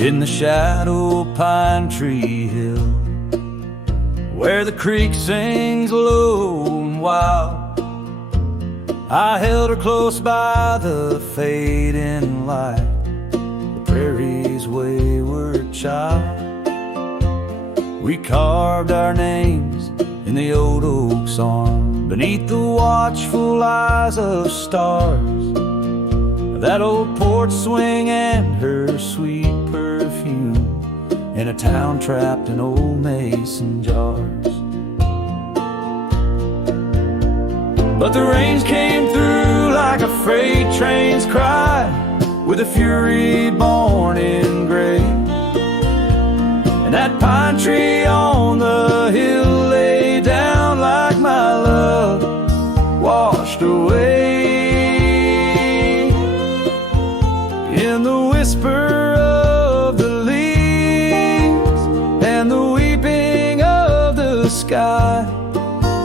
in the shadow of Pine Tree Hill, where the creek sings low and wild. I held her close by the fading light, the prairie's wayward child. We carved our names in the old oak's arm, beneath the watchful eyes of stars. That old porch swing and her sweet perfume, in a town trapped in old mason jars. But the rains came through like a freight train's cry, with a fury born in gray. And that pine tree on the hill lay down like my love washed away. In the whisper of the leaves and the weeping of the sky,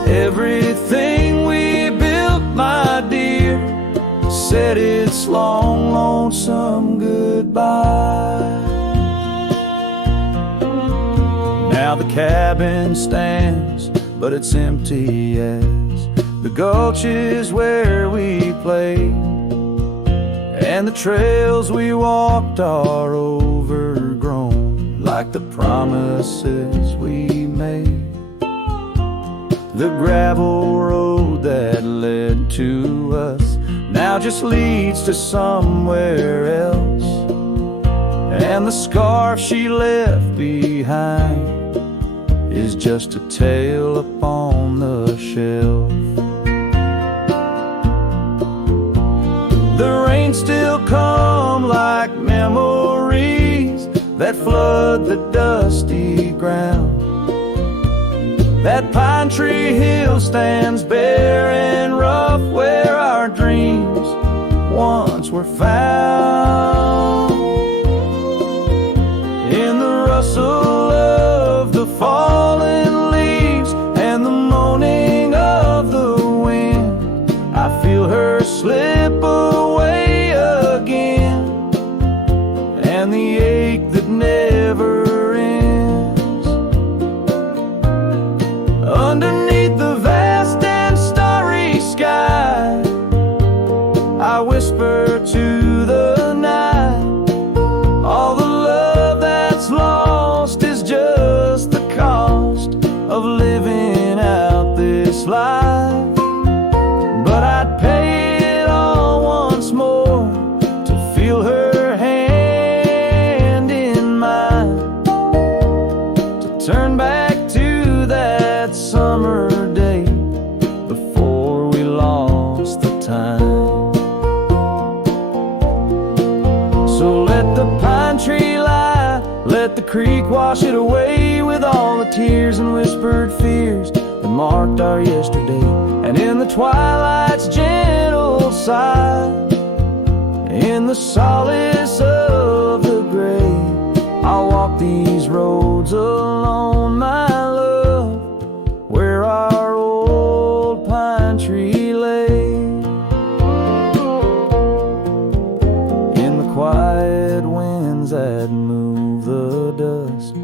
everything we built, my dear, said its long, lonesome goodbye. Now the cabin stands, but it's empty as the gulches where we played, and the trails we walked are overgrown, like the promises we made. The gravel road that led to us now just leads to somewhere else, and the scarf she left behind is just a tale upon the shelf. The rains still come like memories that flood the dusty ground. That pine tree hill stands bare and rough, where our dreams once were found. In the rustle of the fallen leaves and the moaning of the wind, I feel her slip away again, and the ache that never ends. Underneath the vast and starry sky, I whisper to the night, all the love that's lost is just the cost of living out this life. But I'd pay it all once more to feel her hand in mine, to turn back to that summer day before we lost the time. So let the pine tree lie, let the creek wash it away, with all the tears and whispered fears that marked our yesterday. And in the twilight's gentle sigh, in the solace of the gray, I'll walk these roads alone, my love, where our old pine tree lay. In the quiet winds that move the dust,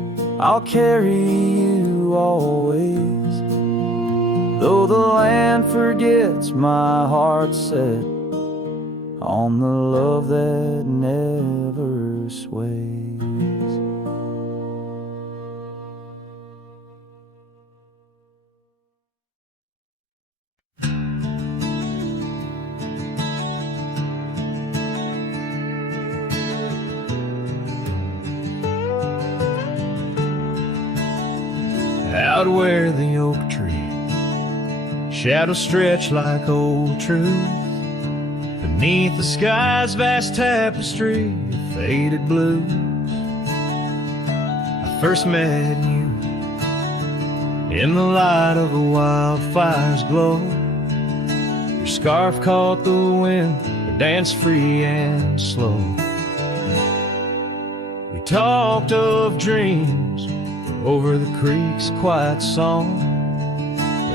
I'll carry you always. Though the land forgets, my heart set on the love that never sways. Out where the oak tree shadows stretch like old truth, beneath the sky's vast tapestry of faded blues, I first met you in the light of a wildfire's glow. Your scarf caught the wind, but danced free and slow. We talked of dreams over the creek's quiet song,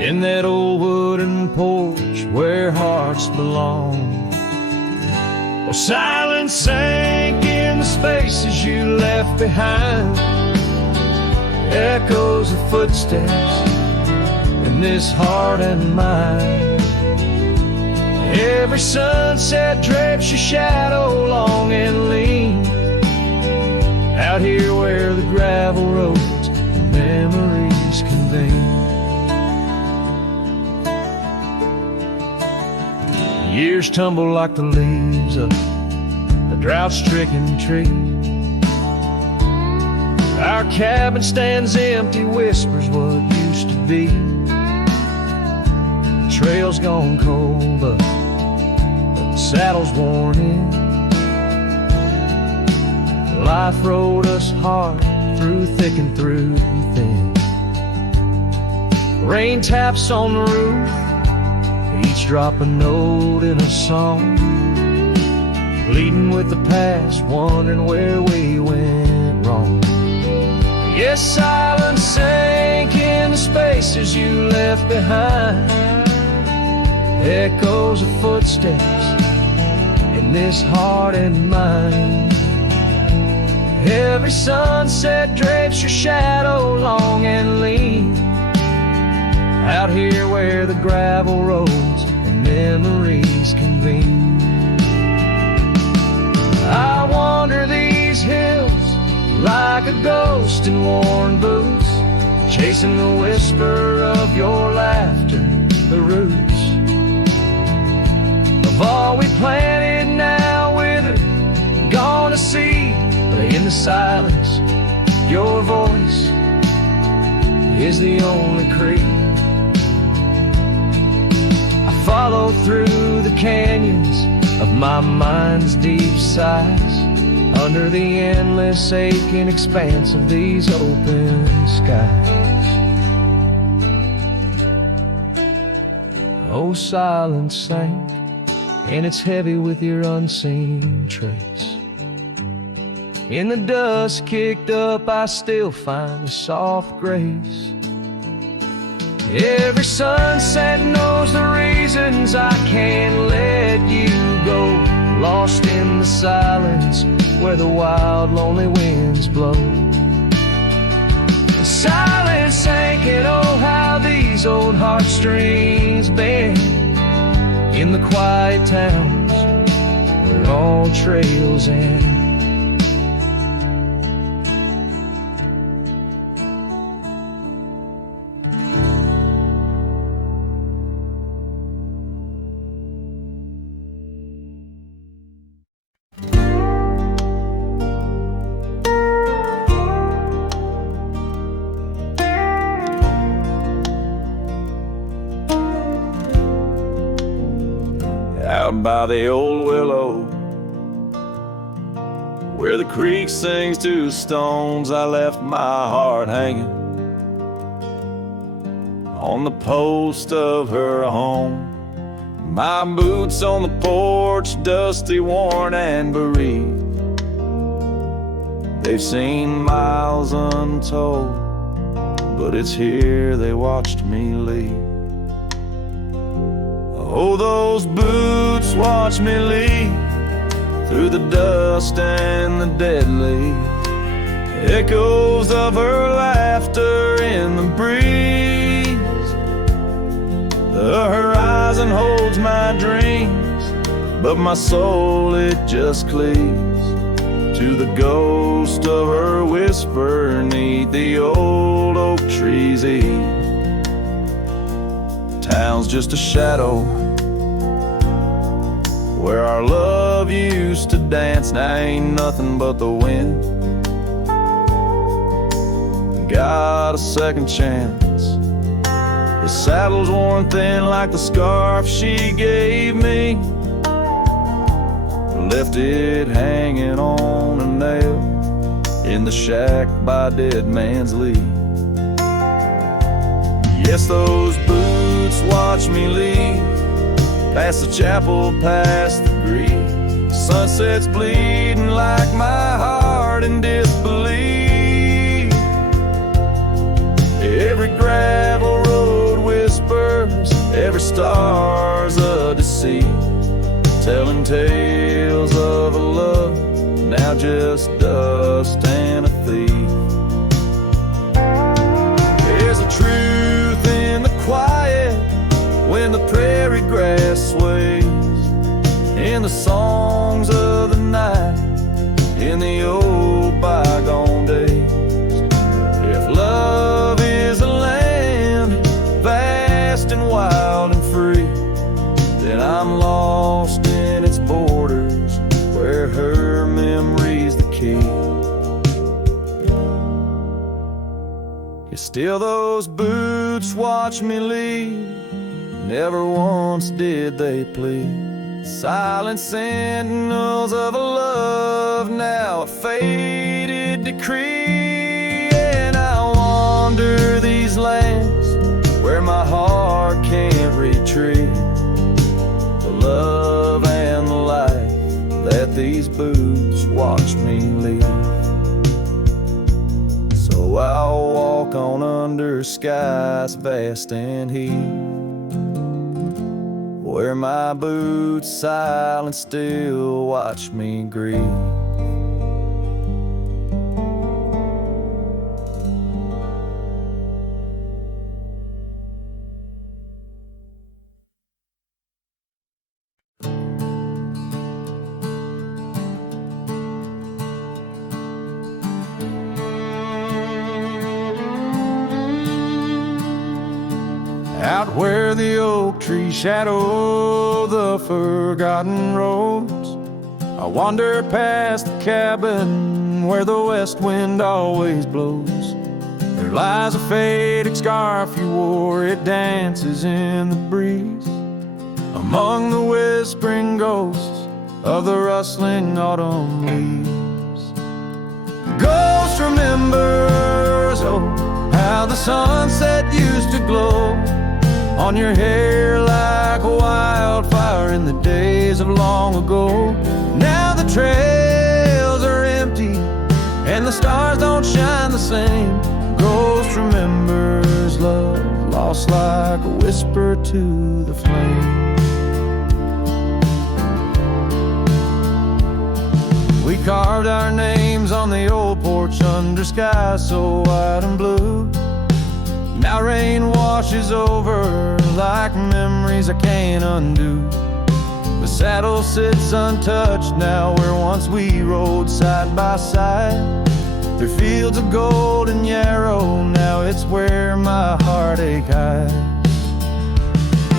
in that old wooden porch where hearts belong. Well, silence sank in the spaces you left behind, echoes of footsteps in this heart and mind. Every sunset drapes your shadow long and lean, out here where the gravel roads and memories convene. Years tumble like the leaves of a drought-stricken tree. Our cabin stands empty, whispers what used to be. The trail's gone cold, but the saddle's worn in. Life rode us hard, through thick and through thin. Rain taps on the roof, each drop a note in a song, pleading with the past, wondering where we went wrong. Yes, silence sank in the spaces you left behind, echoes of footsteps in this heart and mind. Every sunset drapes your shadow long and lean, out here where the gravel roads and memories convene. I wander these hills like a ghost in worn boots, chasing the whisper of your laughter, the roots of all we planted now withered, gone to seed. But in the silence, your voice is the only creed. I follow through the canyons of my mind's deep sighs, under the endless aching expanse of these open skies. Oh, silence sank, and it's heavy with your unseen trace. In the dust kicked up, I still find a soft grace. Every sunset knows the reasons I can't let you go, lost in the silence where the wild, lonely winds blow. And silence sank, and oh, how these old heartstrings bend in the quiet towns where all trails end. Out by the old willow, where the creek sings to stones, I left my heart hanging on the post of her home. My boots on the porch, dusty, worn, and bereaved. They've seen miles untold, but it's here they watched me leave. Oh, those boots watch me leave through the dust and the dead leaves, echoes of her laughter in the breeze. The horizon holds my dreams, but my soul, it just cleaves to the ghost of her whisper 'neath the old oak tree's eaves. Town's just a shadow where our love used to dance. Now ain't nothing but the wind. Got a second chance. His saddle's worn thin like the scarf she gave me, left it hanging on a nail in the shack by Dead Man's Leave. Yes, those boots watch me leave, past the chapel, past the grief. Sunset's bleeding like my heart in disbelief. Every gravel road whispers, every star's a deceit, telling tales of a love now now just dust and a thief. There's a truth in the quiet when the prairie grass sways, in the songs of the night, in the old bygone days. If love is a land vast and wild and free, then I'm lost in its borders, where her memory's the key. Yet still those boots watch me leave, never once did they plead. Silent sentinels of a love, now a faded decree. And I wander these lands where my heart can't retreat the love and the life that these boots watch me leave. So I'll walk on under skies vast and heat, where my boots silent still watch me grieve. Out where the oak trees shadow the forgotten roads, I wander past the cabin where the west wind always blows. There lies a faded scarf you wore, it dances in the breeze, among the whispering ghosts of the rustling autumn leaves. Ghost remembers, oh, how the sunset used to glow on your hair like a wildfire in the days of long ago. Now the trails are empty and the stars don't shine the same. Ghost remembers love lost like a whisper to the flame. We carved our names on the old porch under skies so white and blue. Now rain washes over like memories I can't undo. The saddle sits untouched now where once we rode side by side. Through fields of gold and yarrow, now it's where my heartache hides.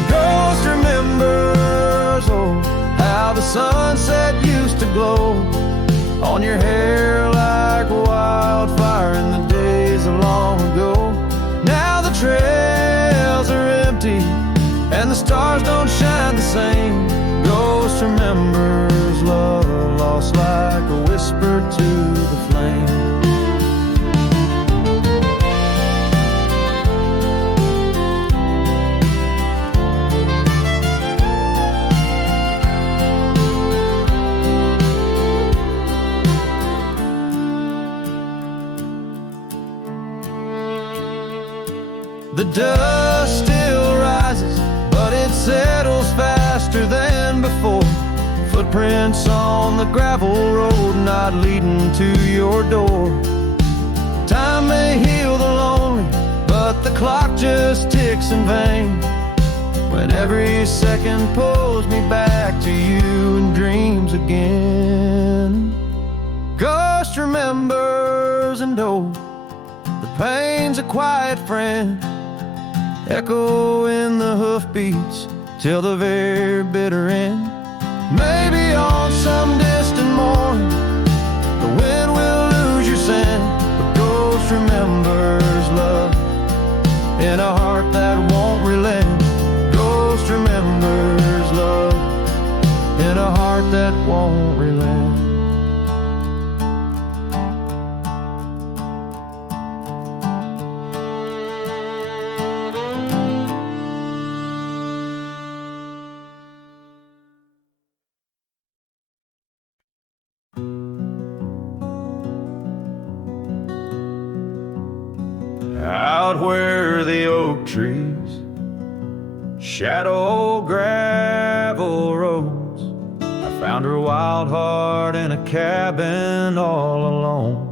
Ghost remembers, oh, how the sunset used to glow on your hair like a wildfire in the days of long ago. Now the trails are empty and the stars don't shine the same. Ghost remembers love lost like a whisper to the flame. The dust still rises, but it settles faster than before. Footprints on the gravel road, not leading to your door. Time may heal the lonely, but the clock just ticks in vain, when every second pulls me back to you in dreams again. Ghost remembers, and oh, the pain's a quiet friend, echo in the hoofbeats till the very bitter end. Maybe on some distant morn the wind will lose your scent, but ghost remembers love in a heart that won't relent. Ghost remembers love in a heart that won't relent. Out where the oak trees shadow gravel roads, I Found her wild heart in a cabin all alone.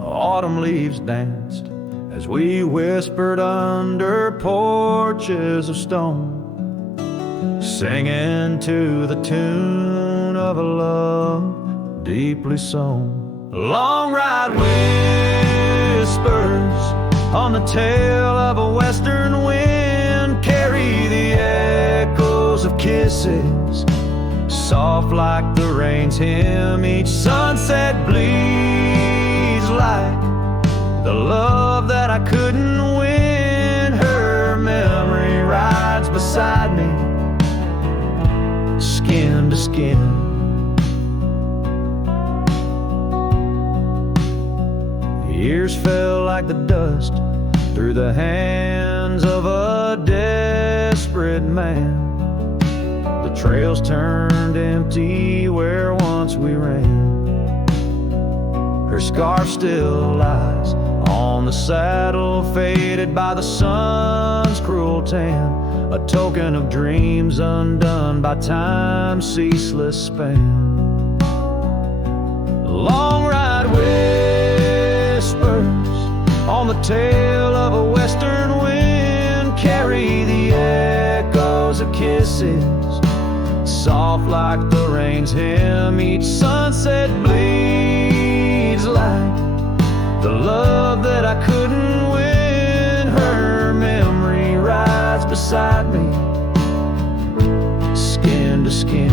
Autumn leaves danced as we whispered under porches of stone, singing to the tune of a love deeply sown. Long ride whispers on the tail of a western wind carry the echoes of kisses, soft like the rain's hymn. Each sunset bleeds like the love that I couldn't win. Her memory rides beside me, skin to skin. Years fell like the dust through the hands of a desperate man. The trails turned empty where once we ran. Her scarf still lies on the saddle, faded by the sun's cruel tan, a token of dreams undone by time's ceaseless span. Long ride whispers on the tail of a western wind carry the echoes of kisses, soft like the rain's hymn. Each sunset bleeds like the love that I couldn't win. Her memory rides beside me, skin to skin.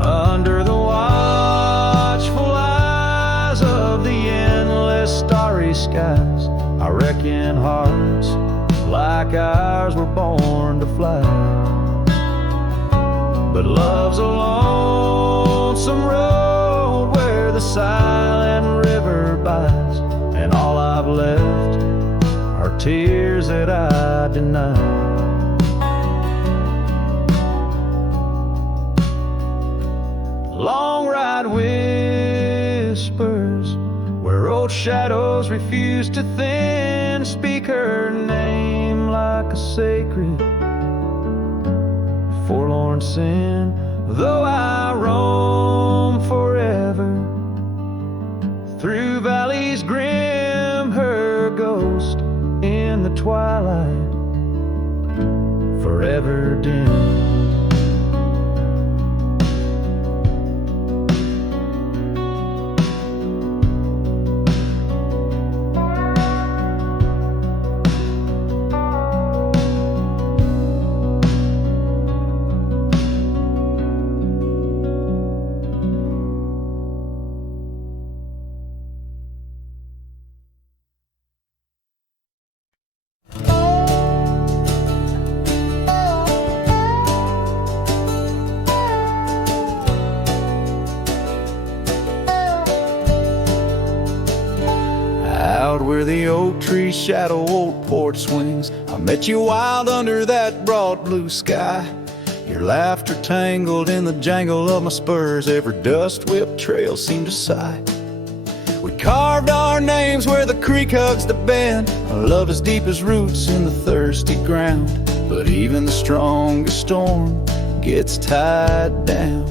Under the watchful eyes of the endless starry skies, I reckon hearts like ours were born to fly. But love's a lonesome road where the silent river bides, and all I've left are tears that I deny. Long ride whispers where old shadows refuse to thin, speak her name like a sacred forlorn sin. Though I roam forever through valleys grim, her ghost in the twilight forever dim. Where the oak tree shadow old porch swings, I met you wild under that broad blue sky. Your laughter tangled in the jangle of my spurs, every dust-whipped trail seemed to sigh. We carved our names where the creek hugs the bend, our love as deep as roots in the thirsty ground. But even the strongest storm gets tied down.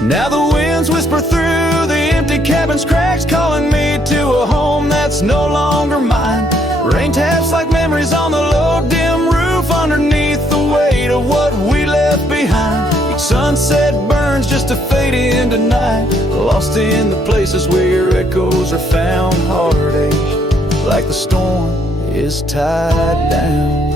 Now the winds whisper through the empty cabin's cracks, calling me to a home that's no longer mine. Rain taps like memories on the low dim roof, underneath the weight of what we left behind. Each sunset burns just to fade into night, lost in the places where your echoes are found. Heartache like the storm is tied down.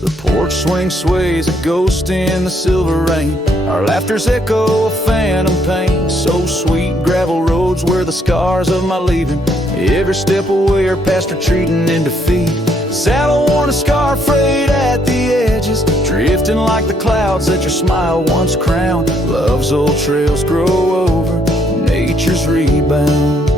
The porch swing sways, a ghost in the silver rain. Our laughter's echo a phantom pain. So sweet, gravel roads were the scars of my leaving. Every step away are past retreating in defeat. Saddle worn, a scar frayed at the edges, drifting like the clouds that your smile once crowned. Love's old trails grow over nature's rebound. The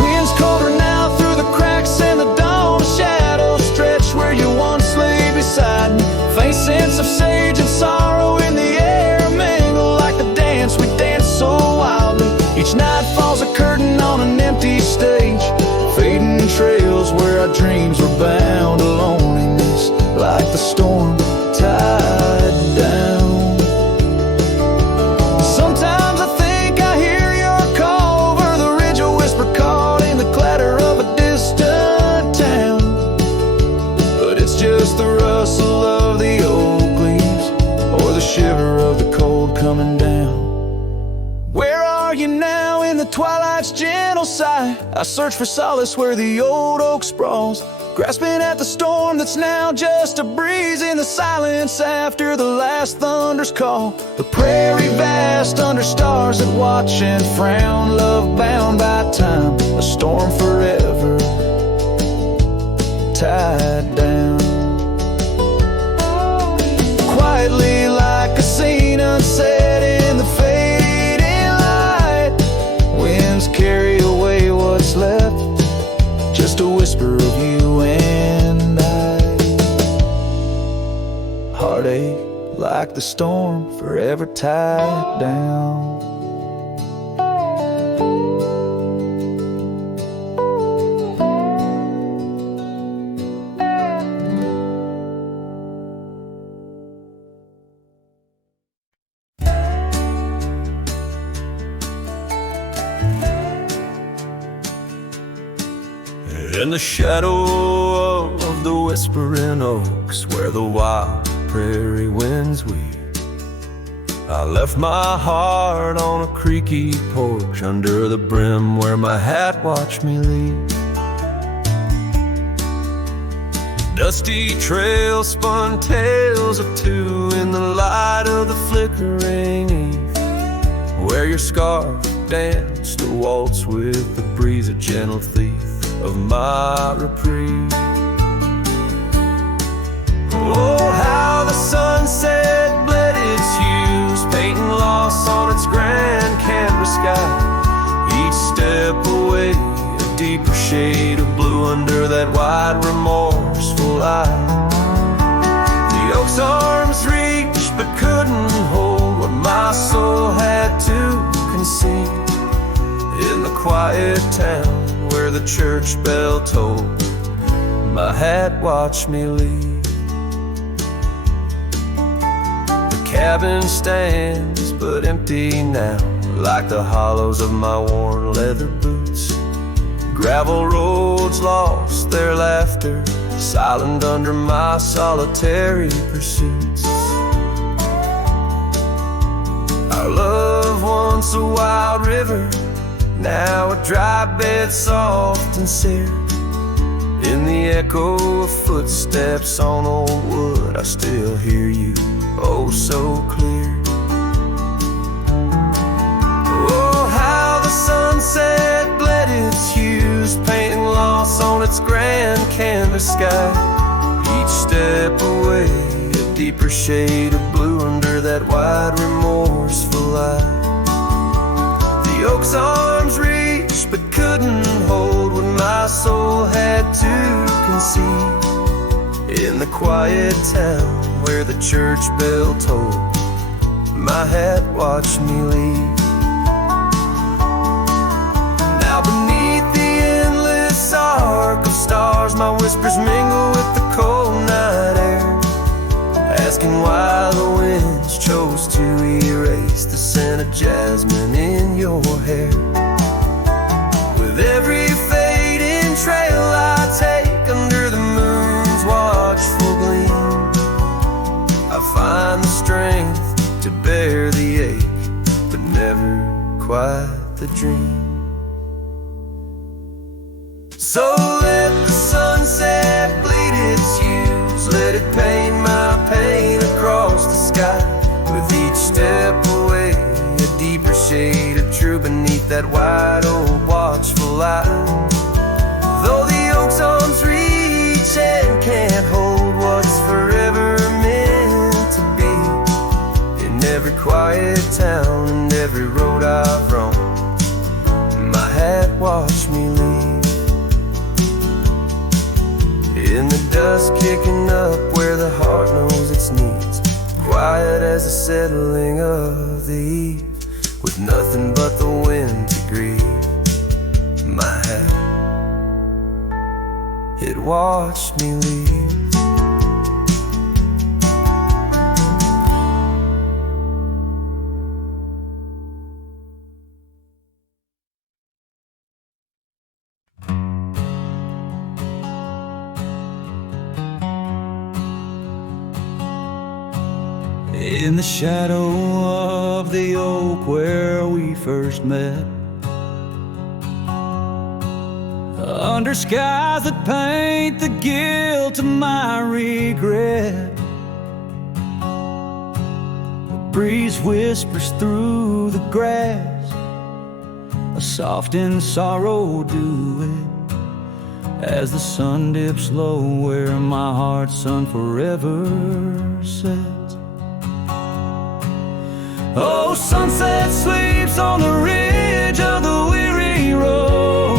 wind's colder now through the cracks in the dawn. Shadows stretch where you once lay beside me. Faint sense of sage and sorrow in the air mingle like the dance we danced so wildly. Each night falls a curtain on an empty stage, fading coming down. Where are you now in the twilight's gentle sigh? I search for solace where the old oak sprawls, grasping at the storm that's now just a breeze in the silence after the last thunder's call. The prairie vast under stars that watch and frown, love bound by time, a storm forever tied down. Quietly like a scene unset in the fading light, winds carry away what's left, just a whisper of you and I. Heartache like the storm forever tied down. In the shadow of the whispering oaks, where the wild prairie winds weep, I left my heart on a creaky porch under the brim where my hat watched me leave. Dusty trail spun tales of two in the light of the flickering eve, where your scarf danced a waltz with the breeze, a gentle thief of my reprieve. Oh, how the sunset bled its hues, painting loss on its grand canvas sky. Each step away, a deeper shade of blue under that wide, remorseful eye. The oak's arms reached but couldn't hold what my soul had to concede. In the quiet town where the church bell tolled, my hat watched me leave. The cabin stands but empty now, like the hollows of my worn leather boots. Gravel roads lost their laughter, silent under my solitary pursuits. Our love, once a wild river, now a dry bed soft and seared. In the echo of footsteps on old wood, I still hear you, oh so clear. Oh, how the sunset bled its hues, painting loss on its grand canvas sky. Each step away, a deeper shade of blue under that wide, remorseful light. The oak's arms reached but couldn't hold what my soul had to concede. In the quiet town where the church bell tolled, my hat watched me leave. Now beneath the endless arc of stars, my whispers mingle with the cold night air, asking why the winds chose to erase the scent of jasmine in your hair. With every fading trail I take under the moon's watchful gleam, I find the strength to bear the ache, but never quite the dream. So let the sunset bleed its hues, let it paint my pain across the sky. With each step away, a deeper shade of true beneath that wide old watchful light. Though the oak's arms reach and can't hold what's forever meant to be, in every quiet town and every road I've roamed, my hat watched me leave. In the dust kicking up where the heart knows its needs, quiet as the settling of the eve, with nothing but the wind to grieve, my hat, it watched me leave. In the shadow of the oak where we first met. Under skies that paint the guilt of my regret, the breeze whispers through the grass, a soft and sorrow duet, as the sun dips low where my heart's sun forever sets. Oh, sunset sleeps on the ridge of the weary road,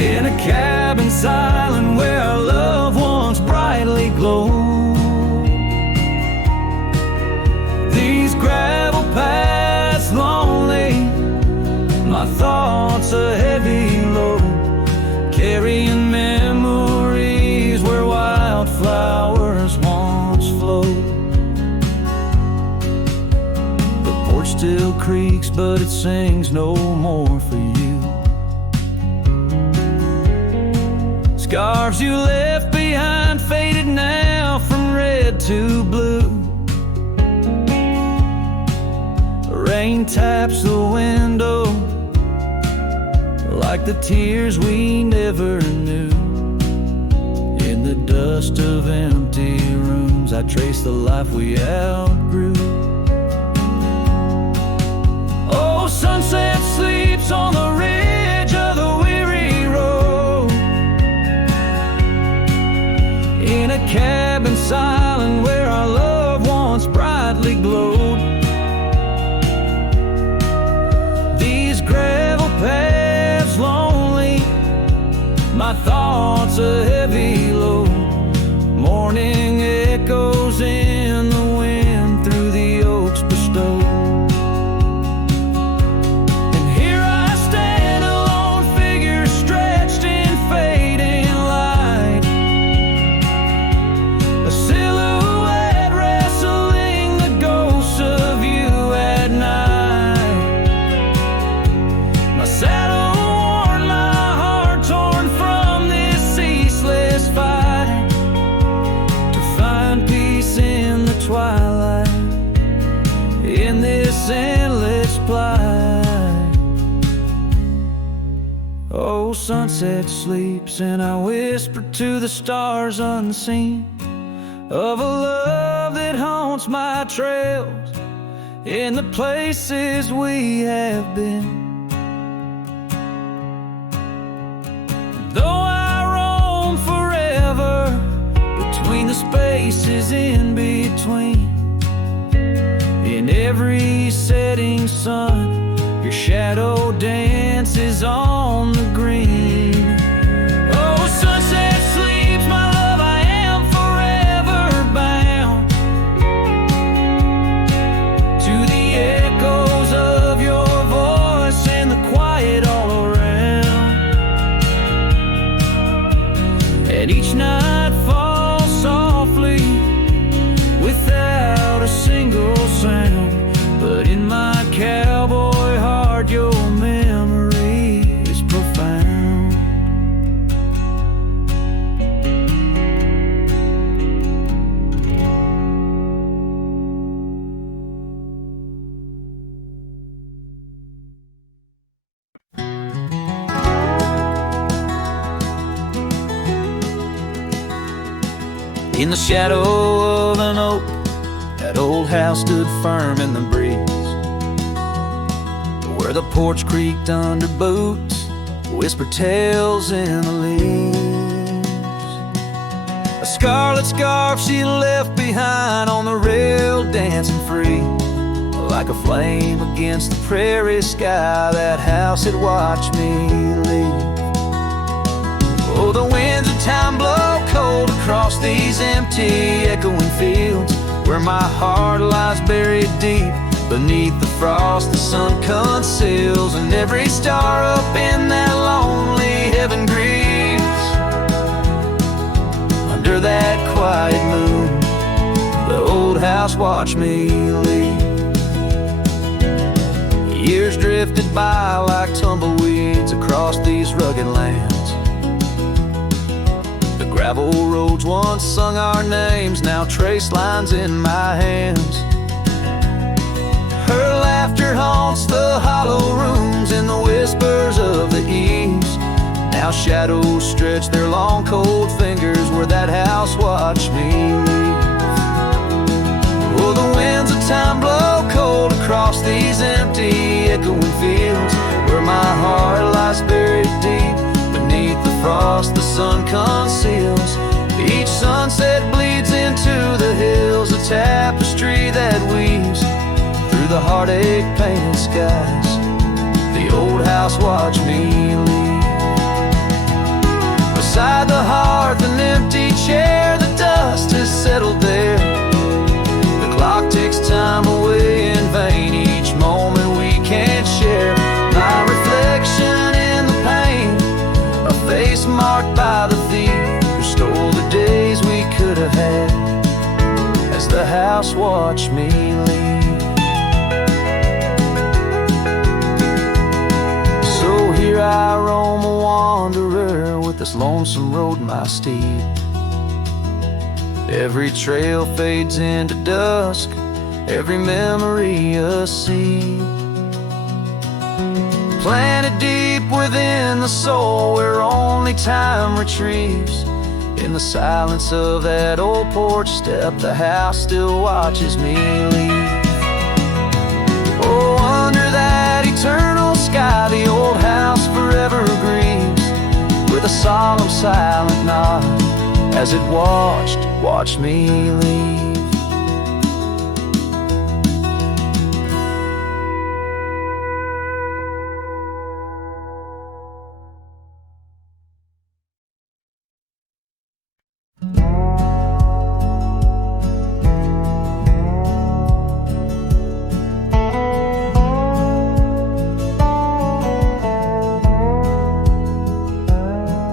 in a cabin silent where our love once brightly glowed. These gravel paths lonely, my thoughts a heavy load, carrying memories where wildflowers once flowed. The porch still creaks, but it sings no more for you. Scarves you left behind faded now from red to blue. Rain taps the window like the tears we never knew. In the dust of empty rooms, I trace the life we outgrew. Oh, sunset sleeps on the ridge of the weary road, in a cabin silent where our love once brightly glowed. These gravel paths lonely, my thoughts a heavy load, morning echoes in the wind through the oaks bestowed. And here I stand, a lone figure stretched in fading light, a silhouette wrestling the ghosts of you at night. My saddle worn, my heart torn from this ceaseless fight, to find peace in the twilight, in this endless plight. Oh, sunset sleeps and I whisper to the stars unseen of a love that haunts my trails in the places we have been. Though I roam forever between the spaces in between, in every setting sun, your shadow dances on the green. Oh, sunset sleeps, my love, I am forever bound to the echoes of your voice and the quiet all around. And each night falls softly without a single sound, but in my cowboy heart your memory is profound. In the shadow of an oak, that old house stood firm in the breeze, where the porch creaked under boots, whispered tales in the leaves. A scarlet scarf she left behind on the rail, dancing free, like a flame against the prairie sky. That house had watched me leave. Oh, the winds of time blow cold across these empty, echoing fields, where my heart lies buried deep beneath the frost the sun conceals, and every star up in that lonely heaven grieves under that quiet moon. The old house watched me leave. Years drifted by like tumbleweeds across these rugged lands. Gravel roads once sung our names, now trace lines in my hands. laughter haunts the hollow rooms and the whispers of the eaves. Now shadows stretch their long cold fingers where that house watched me leave. Oh, the winds of time blow cold across these empty echoing fields, where my heart lies buried deep beneath the frost the sun conceals. Each sunset bleeds into the hills, a tapestry that weaves through the heartache painted skies. The old house watched me leave. Beside the hearth, an empty chair, the dust has settled there. The clock ticks time away in vain, each moment we can't share. My reflection in the pain, a face marked by the thief who stole the days we could have had, as the house watched me leave. So here I roam, a wanderer, with this lonesome road my steed. Every trail fades into dusk, every memory a seed, planted deep within the soul, where only time retrieves. In the silence of that old porch step, the house still watches me leave. Oh, under that eternal sky, the old house forever grieves, with a solemn silent nod, as it watched me leave.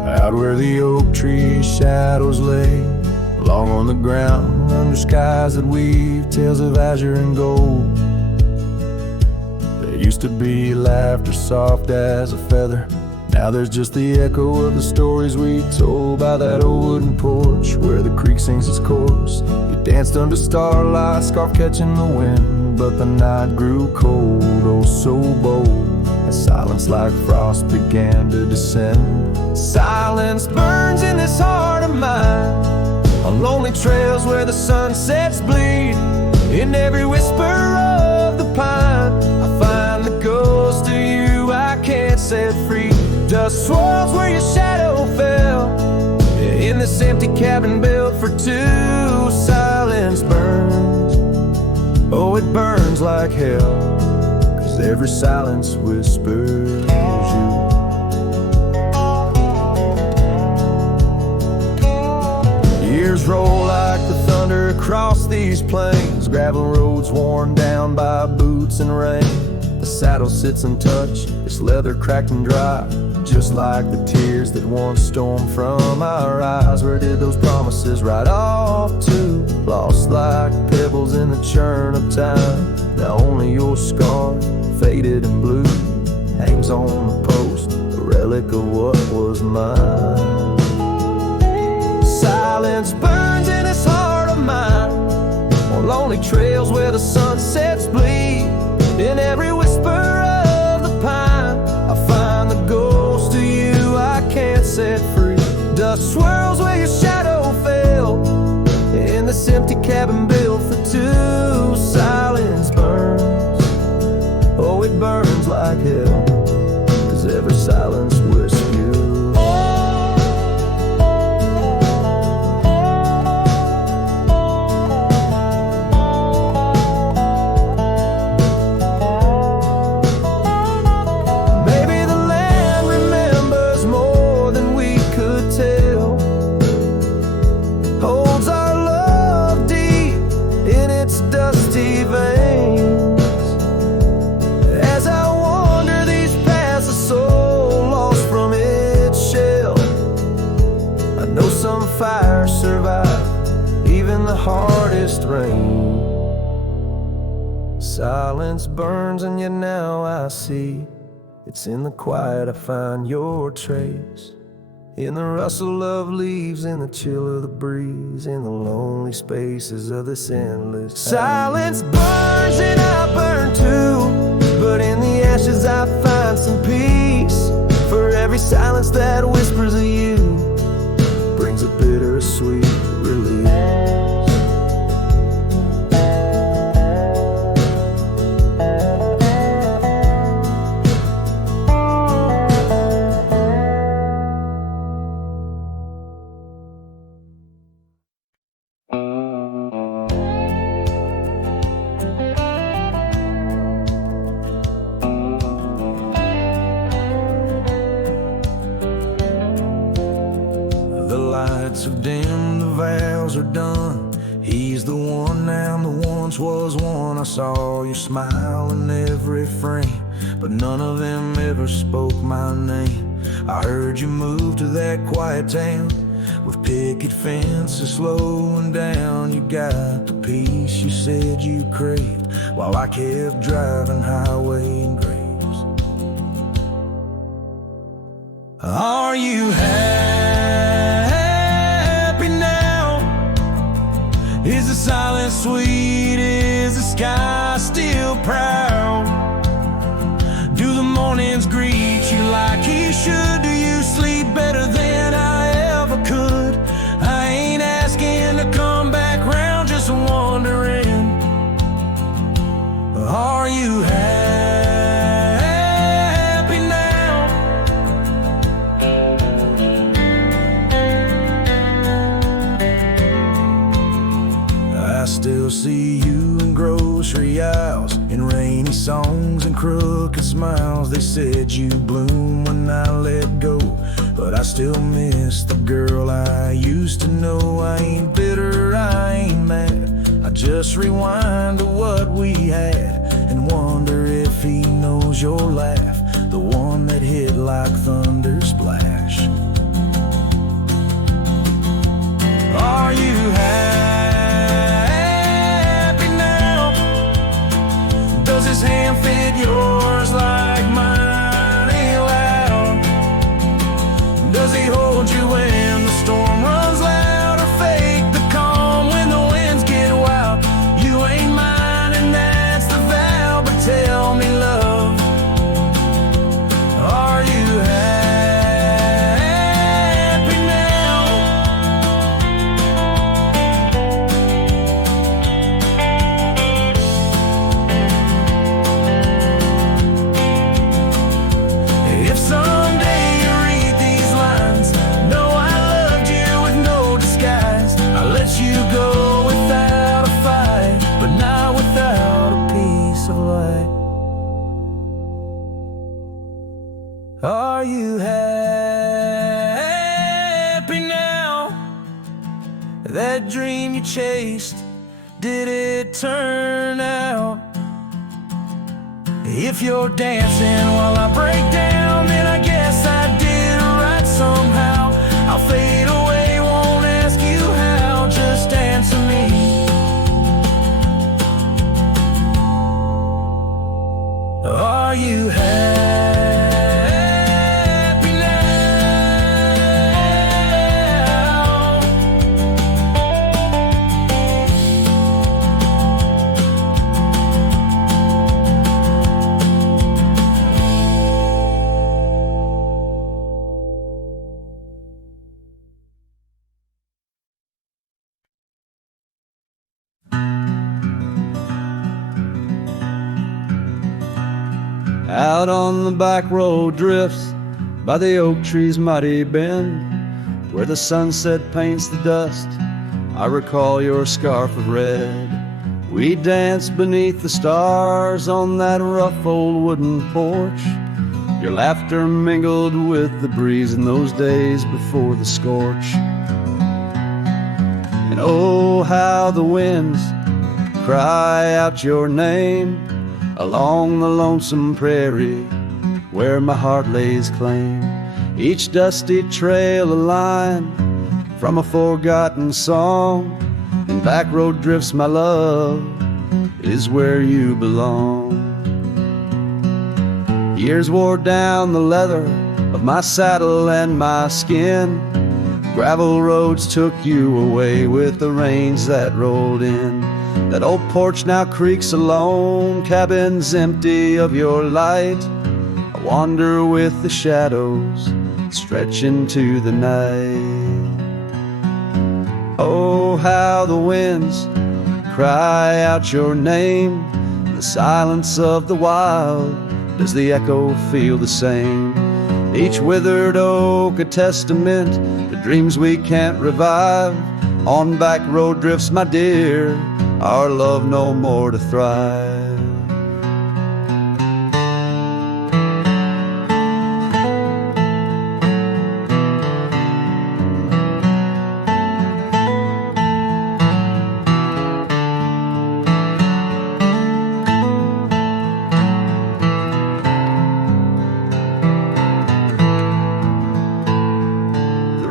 Out where the oak tree shadows lay, long on the ground, under skies that weave tales of azure and gold. There used to be laughter soft as a feather, now there's just the echo of the stories we told by that old wooden porch where the creek sings its chorus. You danced under starlight, scarf catching the wind, but the night grew cold, oh so bold, as silence like frost began to descend. Silence burns in this heart of mine, on lonely trails where the sunsets bleed. In every whisper of the pine, I find the ghost of you I can't set free. Dust swirls where your shadow fell, in this empty cabin built for two. Silence burns, oh it burns like hell, 'cause every silence whispers you. Years roll like the thunder across these plains, gravel roads worn down by boots and rain. The saddle sits untouched, its leather cracked and dry, just like the tears that once stormed from our eyes. Where did those promises ride off to? Lost like pebbles in the churn of time. Now only your scar, faded and blue, hangs on the post, a relic of what was mine. Silence burns in this heart of mine, on lonely trails where the sunsets bleed. In every whisper of the pine, I find the ghost of you I can't set free. Dust swirls where your shadow fell, in this empty cabin built for two. Silence burns, oh it burns like hell, 'cause every silence whispers you. Fire survive even the hardest rain. Silence burns and yet now I see, it's in the quiet I find your trace. In the rustle of leaves, in the chill of the breeze, in the lonely spaces of this endless silence burns and I burn too. ashes I find some peace. For every silence that whispers of you brings a bittersweet release. So dim, the vows are done. He's the one now, the once was one. I saw your smile in every frame, but none of them ever spoke my name. I heard you move to that quiet town with picket fences slowing down. You got the peace you said you craved, while I kept driving highway graves. Are you happy? Is the silence sweet? Is the sky still proud? Do the mornings greet you like he should? Do you sleep better than I ever could? I ain't asking to come back round, just wondering, are you happy now? I still see you in grocery aisles, in rainy songs and crooked smiles. They said you bloom when I let go, but I still miss the girl I used to know. I ain't bitter, I ain't mad, I just rewind to what we had and wonder if he knows your laugh, the one that hit like thunder splash. Are you happy now? Does his hand fit yours like mine ain't loud? Does he hold you when the storm runs loud, or fake the calm when the winds get wild? You ain't mine and that's the vow, but tell me, love, are you happy now? If someday you read these lines, know I loved you with no disguise. I let you go without a fight, but not without a piece of light. Are you happy now? That dream you chased, did it turn out? If you're dancing while I break down, then I guess I did right somehow. I'll fade away, won't ask you how, just answer me. Are you happy now? Out on the back road drifts by the oak tree's mighty bend, where the sunset paints the dust, I recall your scarf of red. We danced beneath the stars on that rough old wooden porch. Your laughter mingled with the breeze in those days before the scorch. And oh, how the winds cry out your name along the lonesome prairie where my heart lays claim. Each dusty trail a line from a forgotten song, and back road drifts, my love, is where you belong. Years wore down the leather of my saddle and my skin. Gravel roads took you away with the rains that rolled in. That old porch now creaks alone, cabin's empty of your light. I wander with the shadows, stretch into the night. Oh, how the winds cry out your name. In the silence of the wild, does the echo feel the same? Each withered oak a testament to dreams we can't revive. On back road drifts, my dear, our love no more to thrive.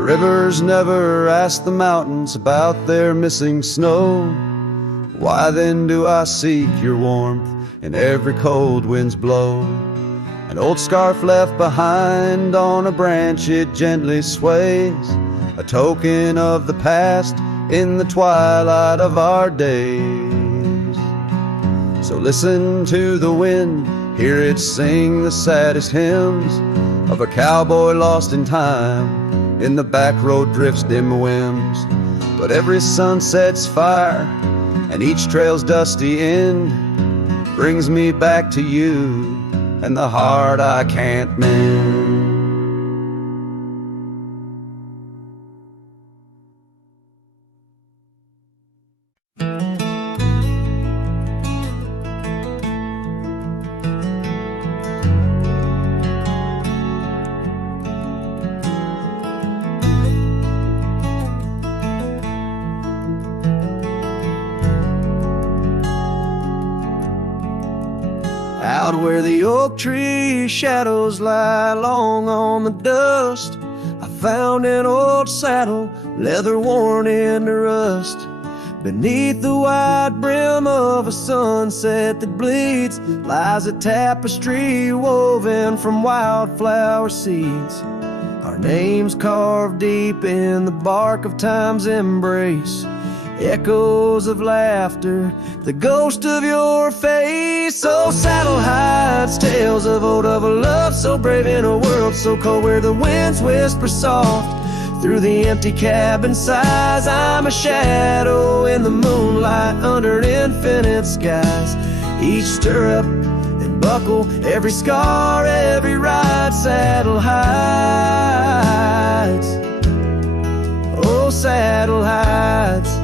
Rivers never ask the mountains about their missing snow. Why then do I seek your warmth in every cold wind's blow? An old scarf left behind on a branch, it gently sways, a token of the past in the twilight of our days. So listen to the wind, hear it sing the saddest hymns of a cowboy lost in time in the back road drifts dim whims. But every sunset's fire and each trail's dusty end brings me back to you and the heart I can't mend. Out where the oak tree shadows lie long on the dust, I found an old saddle, leather worn into rust. Beneath the wide brim of a sunset that bleeds lies a tapestry woven from wildflower seeds. Our names carved deep in the bark of time's embrace, echoes of laughter, the ghost of your face. Oh, saddle hides tales of old, of a love so brave in a world so cold, where the winds whisper soft through the empty cabin sighs. I'm a shadow in the moonlight under infinite skies. Each stirrup and buckle, every scar, every ride, saddle hides. Oh, saddle hides.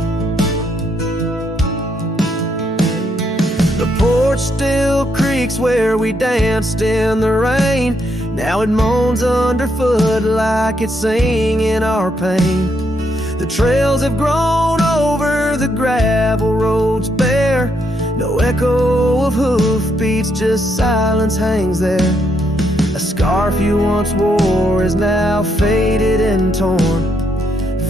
The porch still creaks where we danced in the rain. Now it moans underfoot like it's singing our pain. The trails have grown over the gravel roads bare. No echo of hoofbeats, just silence hangs there. A scarf you once wore is now faded and torn,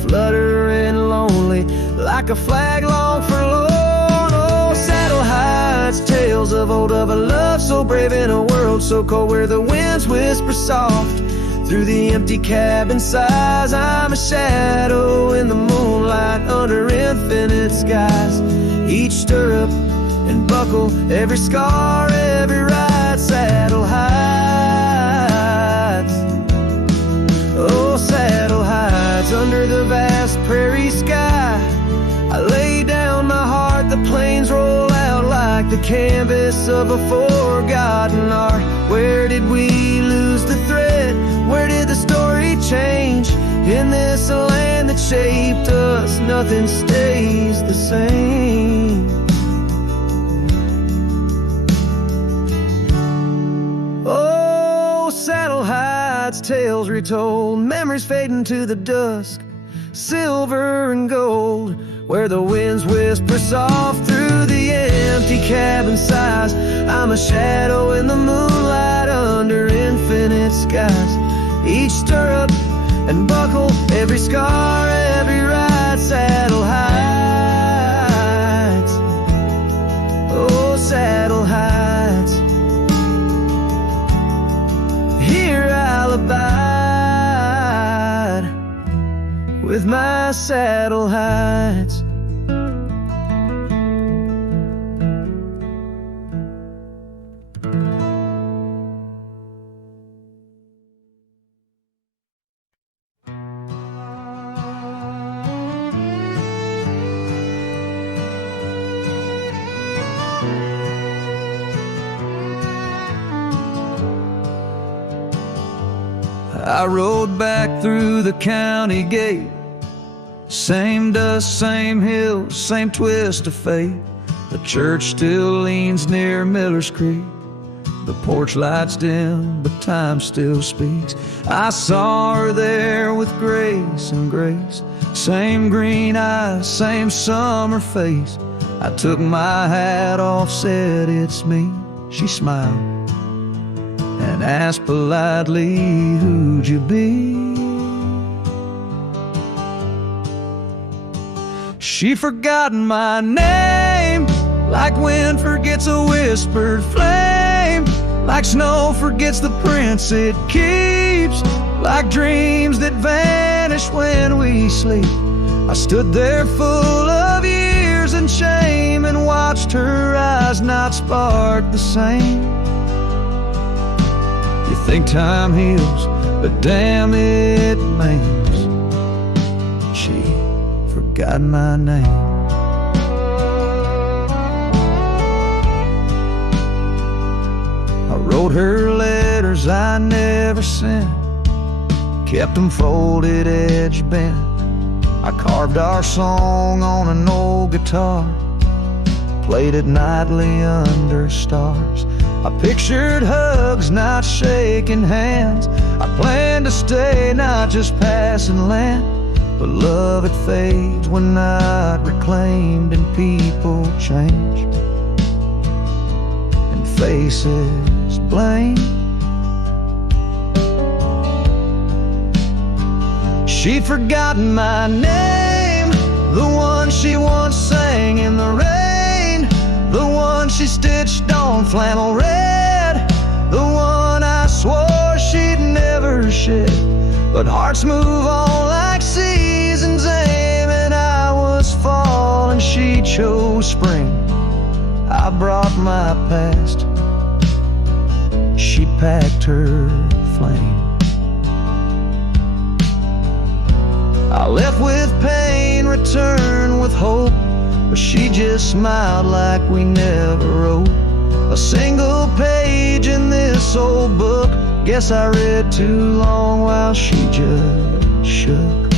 fluttering lonely like a flag long forlorn. Saddle hides tales of old, of a love so brave in a world so cold, where the winds whisper soft through the empty cabin sighs. I'm a shadow in the moonlight under infinite skies. Each stirrup and buckle, every scar, every ride, saddle hides. Oh, saddle hides under the vast prairie sky. I lay down my heart, the plains roll out like the canvas of a forgotten art. Where did we lose the thread? Where did the story change? In this land that shaped us, nothing stays the same. Oh, saddle hides, tales retold, memories fading to the dusk, silver and gold, where the winds whisper soft through the empty cabin sighs. I'm a shadow in the moonlight under infinite skies. Each stirrup and buckle, every scar, every ride, saddle hides. Oh, saddle hides. Here I'll abide with my saddle hides. I rode back through the county gate. Same dust, same hills, same twist of fate. The church still leans near Miller's Creek. The porch lights dim, but time still speaks. I saw her there with grace and grace. Same green eyes, same summer face. I took my hat off, said it's me. She smiled and asked politely, who'd you be? She forgotten my name, like wind forgets a whispered flame, like snow forgets the prints it keeps, like dreams that vanish when we sleep. I stood there full of years and shame and watched her eyes not spark the same. You think time heals, but damn it maims. She forgot my name. I wrote her letters I never sent, kept them folded, edge bent. I carved our song on an old guitar, played it nightly under stars. I pictured hugs, not shaking hands. I planned to stay, not just passing land. But love, it fades when not reclaimed, and people change, and faces blame. She'd forgotten my name, the one she once sang in the rain, the one she stitched on flannel red, the one I swore she'd never shed. But hearts move on like seasons aim, and I was fall and she chose spring. I brought my past, she packed her flame. I left with pain, returned with hope, but she just smiled like we never wrote a single page in this old book. Guess I read too long while she just shook.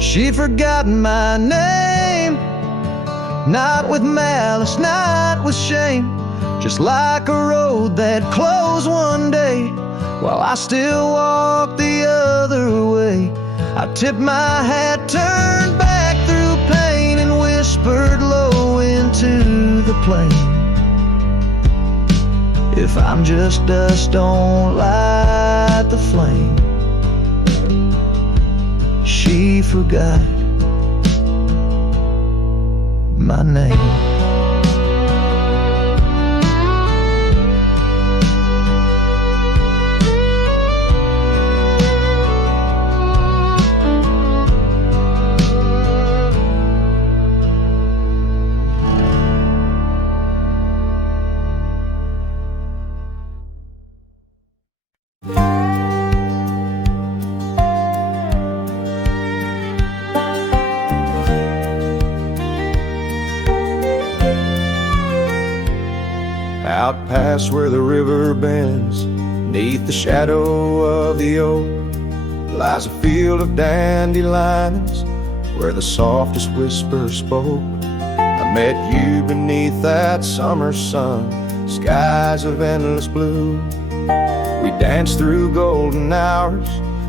She'd forgotten my name, not with malice, not with shame, just like a road that closed one day while I still walk the other way. I tipped my hat, turned back through pain, and whispered low into the plain. If I'm just dust, don't light the flame. She forgot my name. Out past where the river bends, neath the shadow of the oak, lies a field of dandelions where the softest whisper spoke. I met you beneath that summer sun, skies of endless blue. We danced through golden hours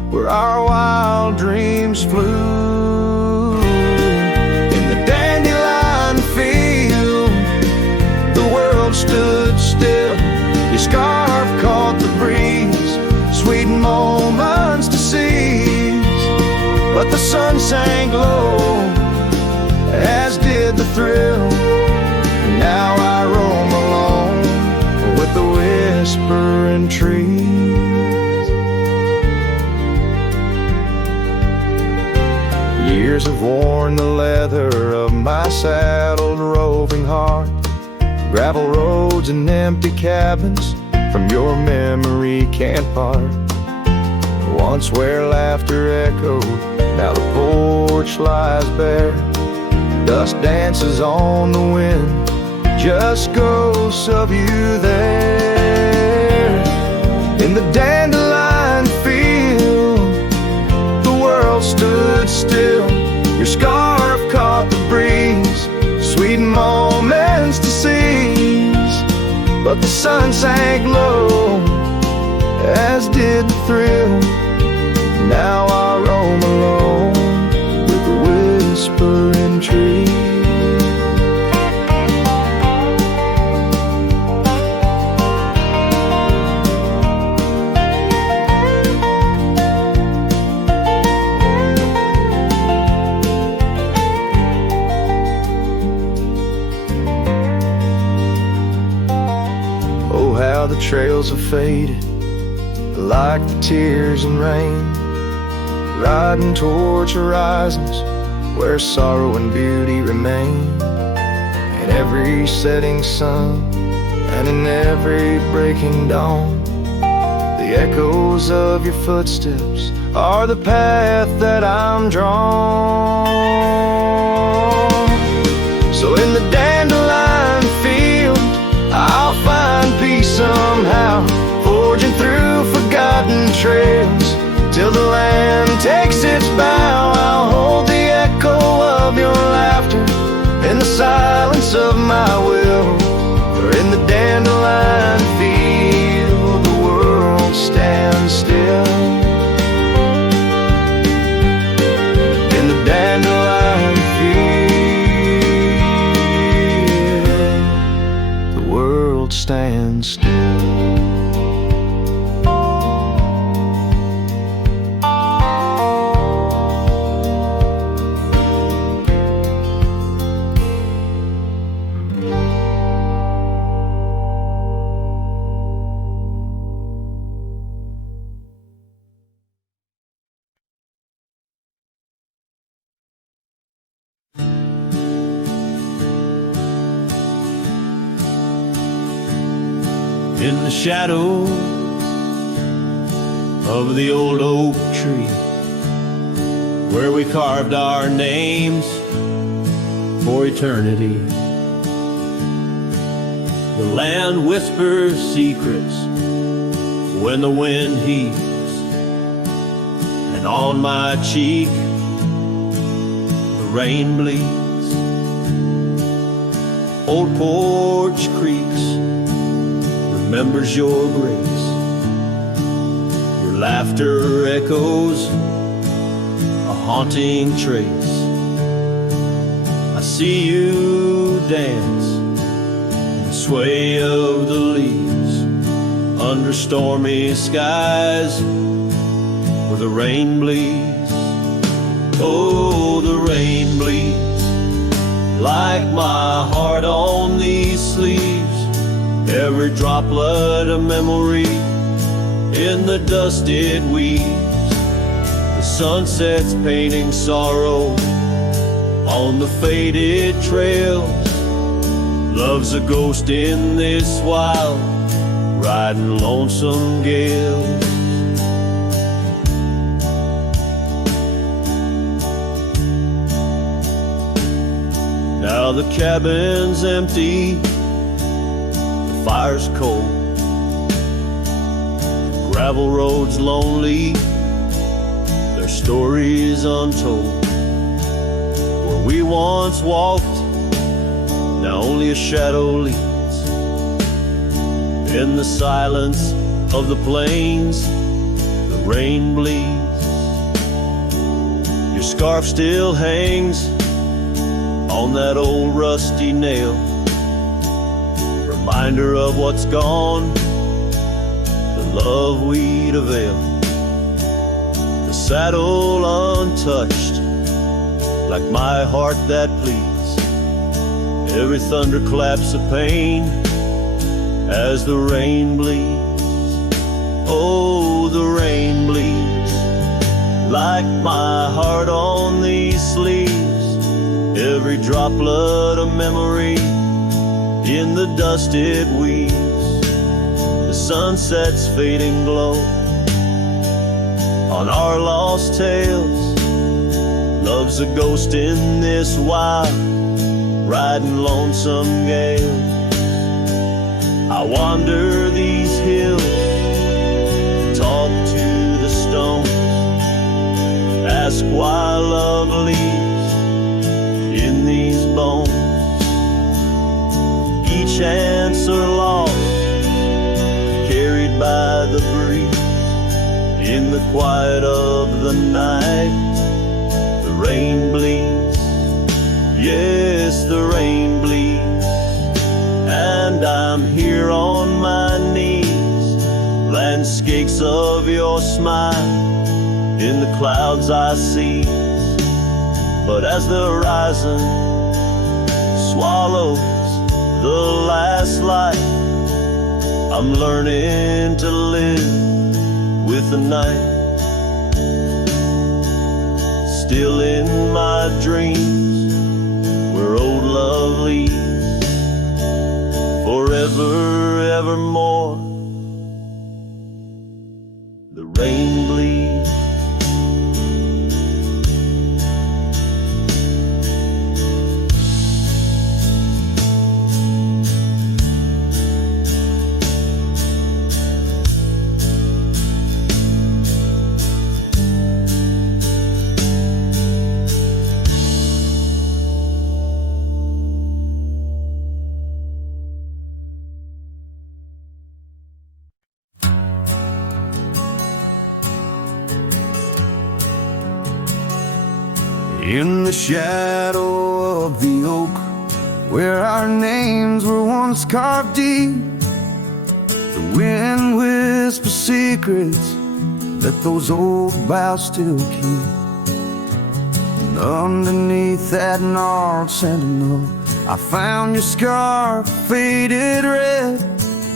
where our wild dreams flew. In the dandelion field, the world stood still. Your scarf caught the breeze, sweet moments to seize. But the sun sank low, as did the thrill. Now I roam alone with the whispering trees. Years have worn the leather of my saddled roving heart. Gravel roads and empty cabins from your memory can't part. Once where laughter echoed, now the porch lies bare. Dust dances on the wind, just ghosts of you there. In the dandelion field, still. Your scarf caught the breeze, sweet moments to seize. But the sun sank low, as did the thrill. Now I roam alone with the whispering tree. Oh, how the trails have faded, like the tears and rain, riding towards horizons where sorrow and beauty remain. In every setting sun and in every breaking dawn, the echoes of your footsteps are the path that I'm drawn. So in the dandelion field, I'll find peace somehow, forging through forgotten trails till the land takes its bow. I'll hold the echo of your laughter in the silence of my will. For in the dandelion field, the world stands still. In the dandelion field, the world stands still. In the shadow of the old oak tree, where we carved our names for eternity, the land whispers secrets when the wind heaves, and on my cheek the rain bleeds. Old porch creaks, remembers your grace. Your laughter echoes a haunting trace. I see you dance in the sway of the leaves under stormy skies where the rain bleeds. Oh, the rain bleeds like my heart on these sleeves. Every droplet of memory in the dust it weaves. The sunset's painting sorrow on the faded trails. Love's a ghost in this wild, riding lonesome gales. Now the cabin's empty, fire's cold, gravel roads lonely, their stories untold. Where we once walked, now only a shadow leads. In the silence of the plains, the rain bleeds. Your scarf still hangs on that old rusty nail, reminder of what's gone, the love we'd avail. The saddle untouched, like my heart that pleads. Every thunderclap's a pain as the rain bleeds. Oh, the rain bleeds like my heart on these sleeves. Every droplet of memory in the dust it weaves. The sunset's fading glow on our lost tales. Love's a ghost in this wild, riding lonesome gale. I wander these hills, talk to the stones, ask why love leaves in these bones. Each answer lost, carried by the breeze. In the quiet of the night, the rain bleeds. Yes, the rain bleeds. And I'm here on my knees, landscapes of your smile. In the clouds I see, but as the horizon swallows the last light, I'm learning to live with the night. Still in my dreams, where old love leads, forever, evermore, the rain bleeds. In the shadow of the oak, where our names were once carved deep, the wind whispers secrets that those old boughs still keep. And underneath that gnarled sentinel, I found your scarf faded red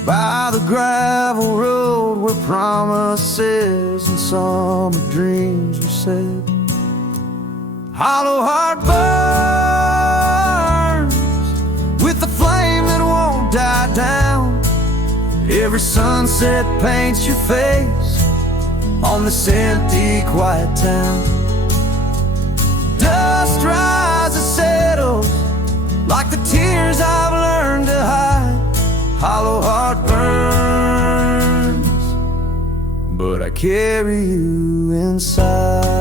by the gravel road where promises and summer dreams were said. Hollow heart burns with the flame that won't die down. Every sunset paints your face on this empty, quiet town. Dust rises, settles like the tears I've learned to hide. Hollow heart burns, but I carry you inside.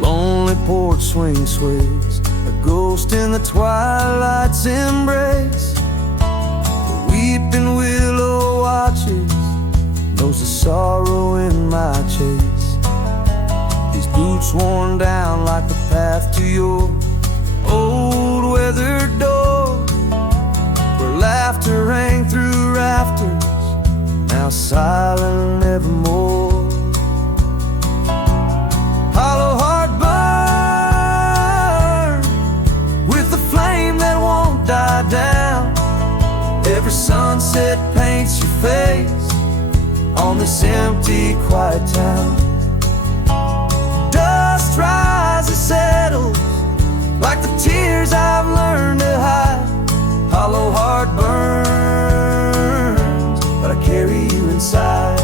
Lonely porch swing sways, a ghost in the twilight's embrace. The weeping willow watches, knows the sorrow in my chase. These boots worn down like the path to your old weathered door, where laughter rang through rafters, now silent evermore. Hollow heart burn with the flame that won't die down. Every sunset paints your face on this empty, quiet town. Dust rises, settles like the tears I've learned to hide. Hollow heart burns, but I carry you inside.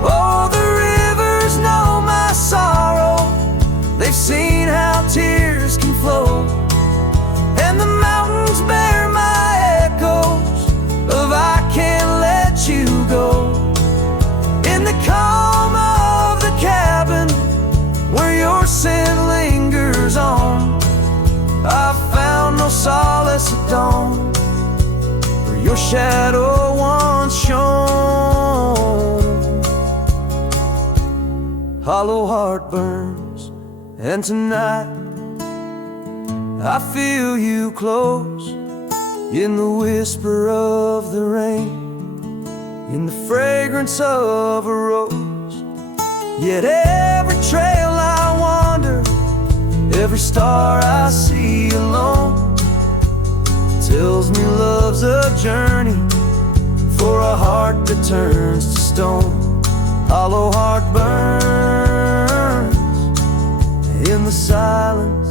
Oh, the rivers know my sorrow, they've seen how tears can flow, and the mountains bear my echoes of I can't let you go. In the calm of the cabin where your scent lingers on, I found no solace at dawn, where your shadow once shone. Hollow heart burns, and tonight I feel you close, in the whisper of the rain, in the fragrance of a rose. Yet every trail I wander, every star I see alone, tells me love's a journey for a heart that turns to stone. Hollow heart burns in the silence,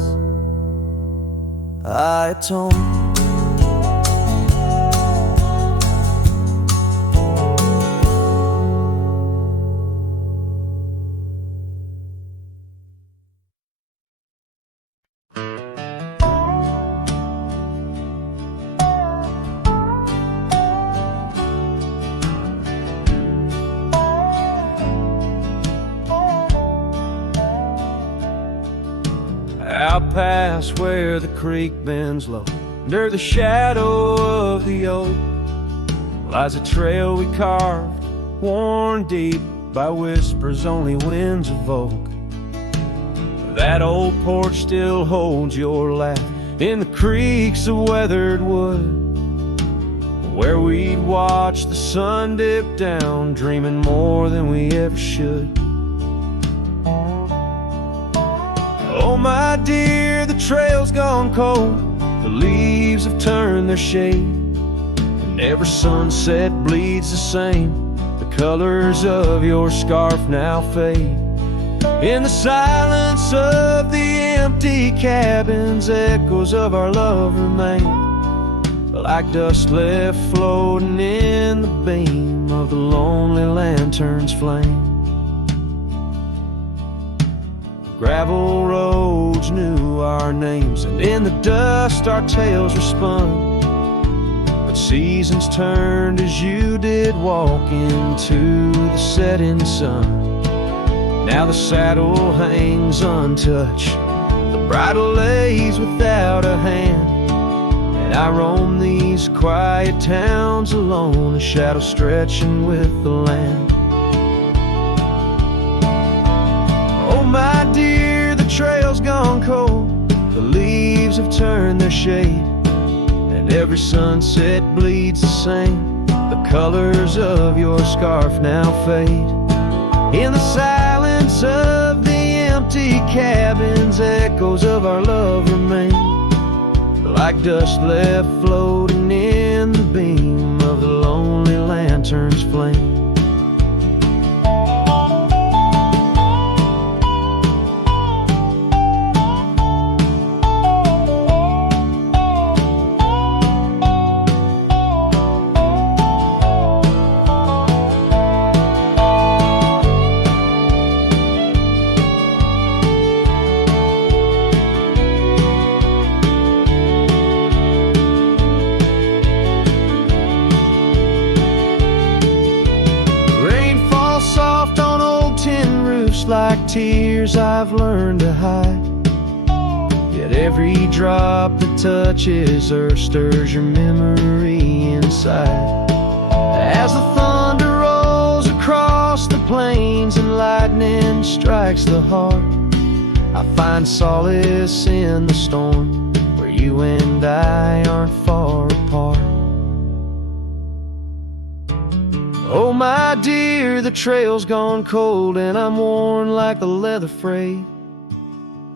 I atone. Out past where the creek bends low, under the shadow of the oak, lies a trail we carved, worn deep by whispers only winds evoke. That old porch still holds your laugh in the creaks of weathered wood, where we'd watch the sun dip down, dreaming more than we ever should. Oh my dear, the trail's gone cold, the leaves have turned their shade, and every sunset bleeds the same. The colors of your scarf now fade. In the silence of the empty cabins, echoes of our love remain, like dust left floating in the beam of the lonely lantern's flame. Gravel roads knew our names, and in the dust our tales were spun. But seasons turned as you did walk into the setting sun. Now the saddle hangs untouched, the bridle lays without a hand, and I roam these quiet towns alone, a shadow stretching with the land. Oh my dear, the trail's gone cold, the leaves have turned their shade, and every sunset bleeds the same. The colors of your scarf now fade. In the silence of the empty cabins, echoes of our love remain, like dust left floating in the beam of the lonely lantern's flame. Like tears I've learned to hide, yet every drop that touches earth stirs your memory inside. As the thunder rolls across the plains and lightning strikes the heart, I find solace in the storm, where you and I aren't far apart. Oh my dear, the trail's gone cold and I'm worn like the leather freight,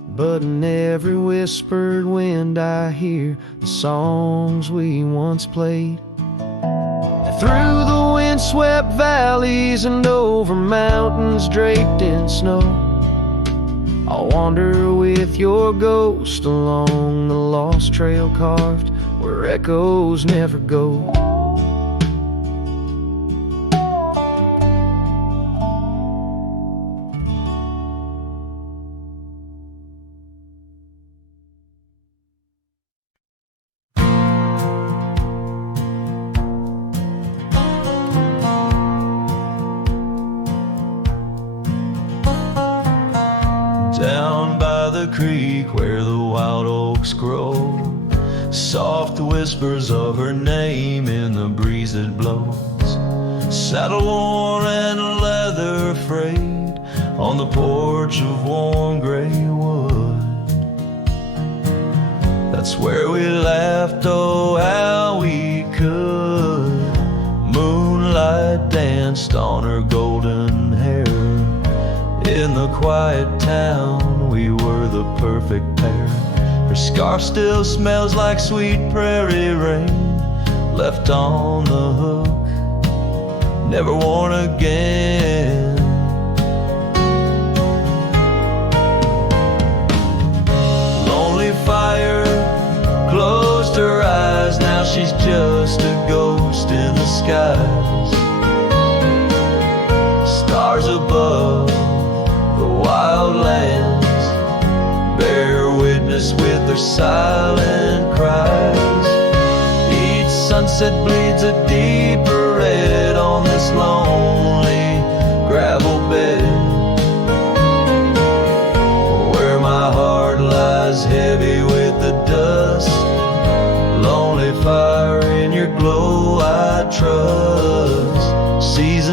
but in every whispered wind I hear the songs we once played. Through the windswept valleys and over mountains draped in snow, I'll wander with your ghost along the lost trail carved where echoes never go. Down by the creek where the wild oaks grow, soft whispers of her name in the breeze that blows. Saddle worn and leather frayed on the porch of warm gray wood. That's where we laughed, oh how we could. Moonlight danced on her golden hair. In the quiet town, we were the perfect pair. Her scarf still smells like sweet prairie rain, left on the hook, never worn again. Lonely fire closed her eyes, now she's just a ghost in the skies. Stars above the wild lands bear witness with their silent cries. Each sunset bleeds a deeper red on this lonely gravel bed, where my heart lies hid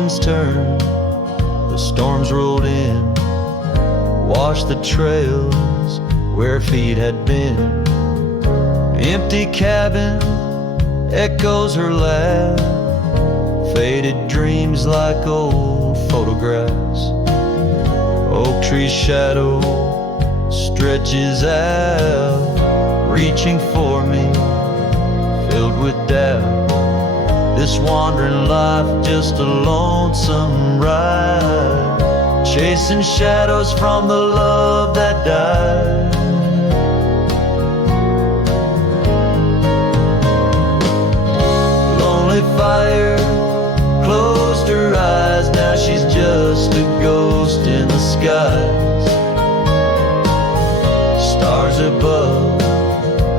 seasons turned, the storms rolled in, washed the trails where feet had been. Empty cabin echoes her laugh, faded dreams like old photographs. Oak tree's shadow stretches out, reaching for me, filled with doubt. This wandering life just a lonesome ride, chasing shadows from the love that died. Lonely fire closed her eyes, now she's just a ghost in the skies. Stars above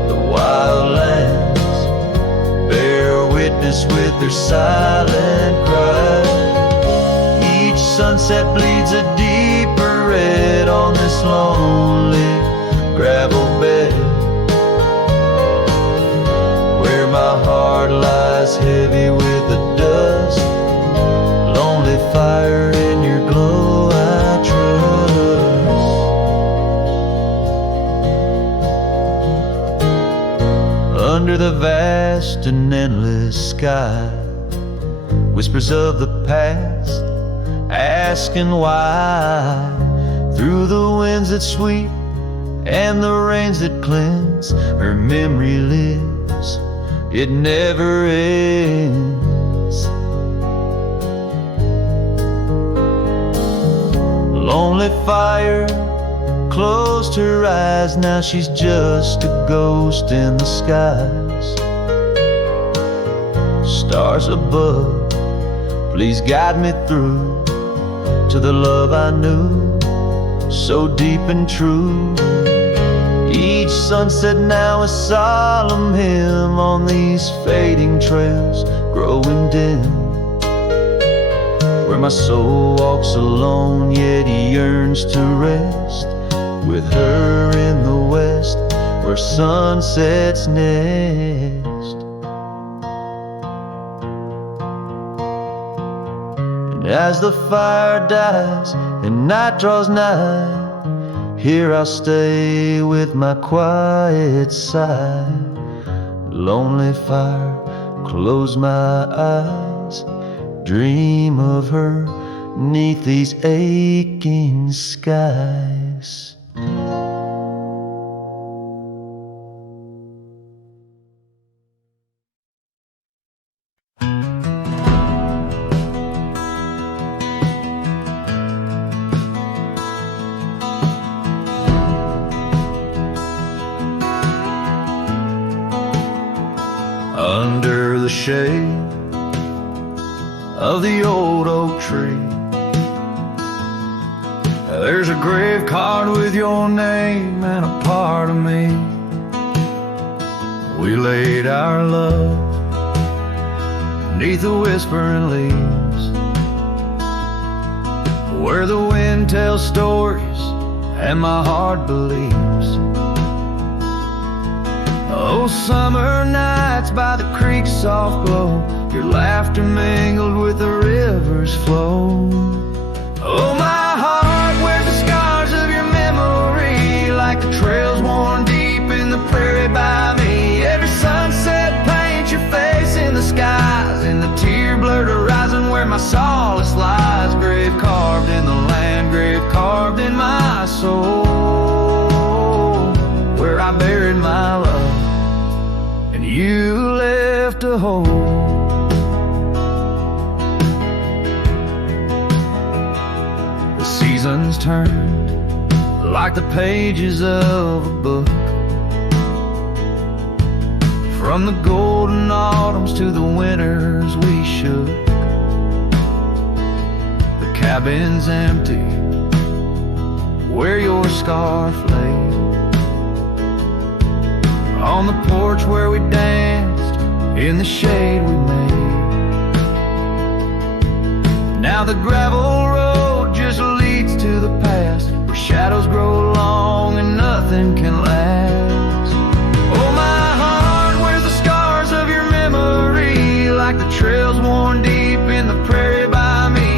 the wild lands bear witness with their silent cry. Each sunset bleeds a deeper red on this lonely gravel bed, where my heart lies heavy with the dust. Lonely fire, in your glow I trust. Under the vast and endless sky, whispers of the past, asking why. Through the winds that sweep and the rains that cleanse, her memory lives, it never ends. Lonely fire closed her eyes, now she's just a ghost in the skies. Stars above, please guide me through to the love I knew, so deep and true. Each sunset now a solemn hymn on these fading trails growing dim, where my soul walks alone yet yearns to rest with her in the west, where sunsets next. And as the fire dies and night draws nigh, here I'll stay with my quiet sigh. Lonely fire, close my eyes, dream of her 'neath these aching skies. Under the shade of the old oak tree, there's a grave card with your name and a part of me. We laid our love neath the whispering leaves, where the wind tells stories and my heart believes. Oh, summer nights by the creek's soft glow, your laughter mingled with the river's flow. Oh, my heart wears the scars of your memory, like the trails worn deep in the prairie by me. Every sunset paints your face in the skies, and the tear-blurred horizon where my solace lies. Grave carved in the land, grave carved in my soul, where I buried my love and you left a hole. The seasons turned like the pages of a book, from the golden autumns to the winters we shook. The cabin's empty where your scarf lay, on the porch where we danced in the shade we made. Now the gravel road just leads to the past, where shadows grow long and nothing can last. Oh, my heart wears the scars of your memory, like the trails worn deep in the prairie by me.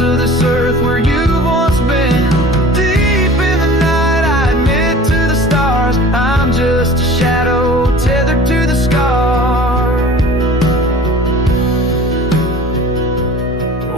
of this earth where you've once been. Deep in the night, I admit to the stars, I'm just a shadow tethered to the scars.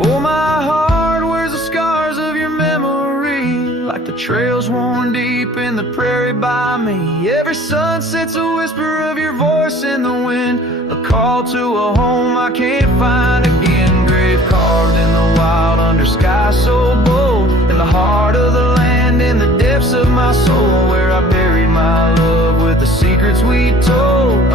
Oh, my heart wears the scars of your memory, like the trails worn deep in the prairie by me. Every sunset's a whisper of your voice in the wind, a call to a home I can't find again. Grave carved in the wild under sky so bold, in the heart of the land, in the depths of my soul, where I buried my love with the secrets we told.